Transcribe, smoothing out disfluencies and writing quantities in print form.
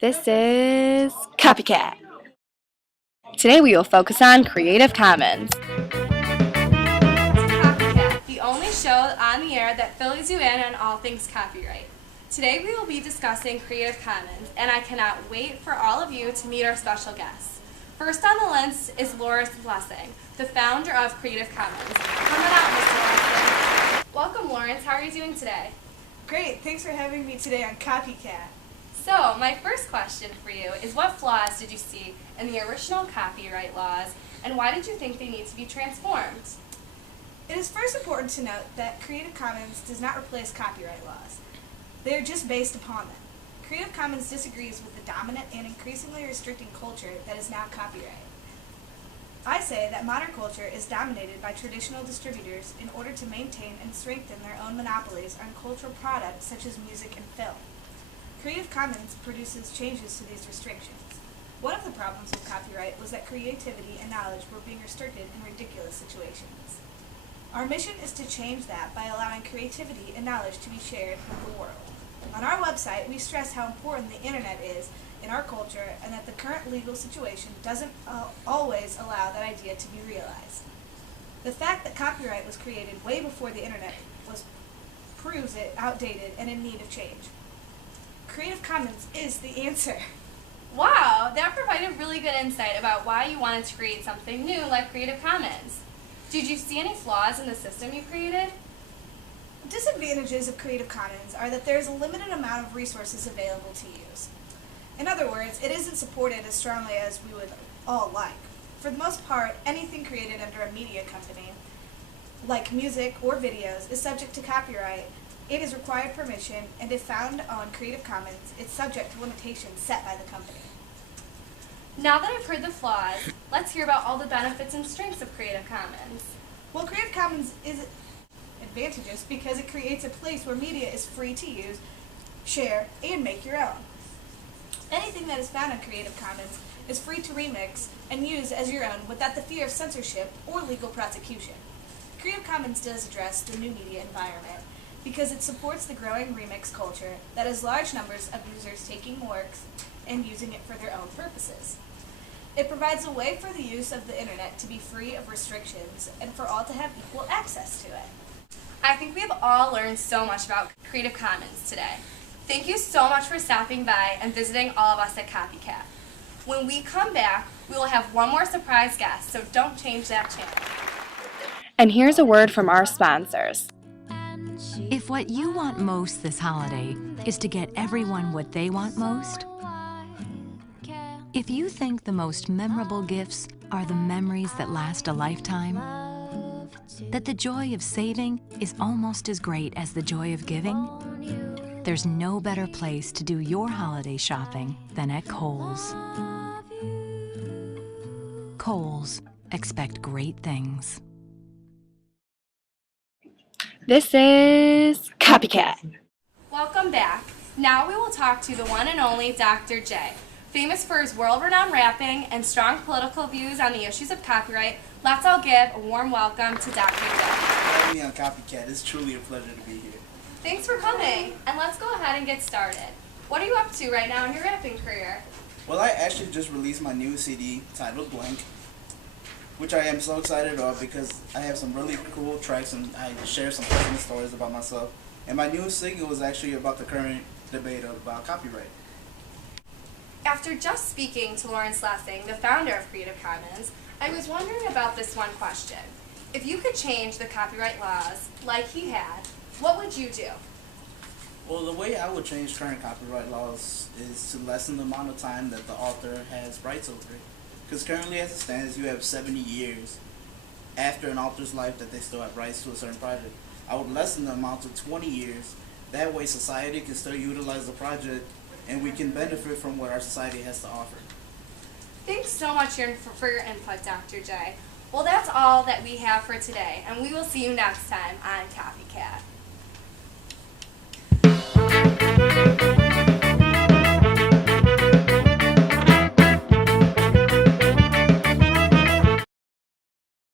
This is Copycat. Today we will focus on Creative Commons. Copycat, the only show on the air that fills you in on all things copyright. Today we will be discussing Creative Commons, and I cannot wait for all of you to meet our special guests. First on the list is Lawrence Blessing, the founder of Creative Commons. Come on out, Mr. Blessing. Welcome, Lawrence. How are you doing today? Great. Thanks for having me today on Copycat. So, my first question for you is, what flaws did you see in the original copyright laws, and why did you think they need to be transformed? It is first important to note that Creative Commons does not replace copyright laws. They are just based upon them. Creative Commons disagrees with the dominant and increasingly restricting culture that is now copyright. I say that modern culture is dominated by traditional distributors in order to maintain and strengthen their own monopolies on cultural products such as music and film. Creative Commons produces changes to these restrictions. One of the problems with copyright was that creativity and knowledge were being restricted in ridiculous situations. Our mission is to change that by allowing creativity and knowledge to be shared with the world. On our website, we stress how important the internet is in our culture and that the current legal situation doesn't always allow that idea to be realized. The fact that copyright was created way before the internet proves it outdated and in need of change. Creative Commons is the answer. Wow, that provided really good insight about why you wanted to create something new like Creative Commons. Did you see any flaws in the system you created? Disadvantages of Creative Commons are that there is a limited amount of resources available to use. In other words, it isn't supported as strongly as we would all like. For the most part, anything created under a media company, like music or videos, is subject to copyright. It is required permission, and if found on Creative Commons, it's subject to limitations set by the company. Now that I've heard the flaws, let's hear about all the benefits and strengths of Creative Commons. Well, Creative Commons is advantageous because it creates a place where media is free to use, share, and make your own. Anything that is found on Creative Commons is free to remix and use as your own without the fear of censorship or legal prosecution. Creative Commons does address the new media environment because it supports the growing remix culture that has large numbers of users taking works and using it for their own purposes. It provides a way for the use of the internet to be free of restrictions and for all to have equal access to it. I think we have all learned so much about Creative Commons today. Thank you so much for stopping by and visiting all of us at Copycat. When we come back, we will have one more surprise guest, so don't change that channel. And here's a word from our sponsors. If what you want most this holiday is to get everyone what they want most, if you think the most memorable gifts are the memories that last a lifetime, that the joy of saving is almost as great as the joy of giving, there's no better place to do your holiday shopping than at Kohl's. Kohl's, expect great things. This is Copycat. Welcome back. Now we will talk to the one and only Dr. J. Famous for his world-renowned rapping and strong political views on the issues of copyright, let's all give a warm welcome to Dr. J. Having me on Copycat. It's truly a pleasure to be here. Thanks for coming, and let's go ahead and get started. What are you up to right now in your rapping career? Well, I actually just released my new CD titled Blank, which I am so excited about because I have some really cool tracks and I share some personal stories about myself. And my new single was actually about the current debate about copyright. After just speaking to Lawrence Blessing, the founder of Creative Commons, I was wondering about this one question. If you could change the copyright laws like he had, what would you do? Well, the way I would change current copyright laws is to lessen the amount of time that the author has rights over it. Because currently as it stands, you have 70 years after an author's life that they still have rights to a certain project. I would lessen the amount to 20 years. That way society can still utilize the project and we can benefit from what our society has to offer. Thanks so much for your input, Dr. J. Well, that's all that we have for today, and we will see you next time on Copycat.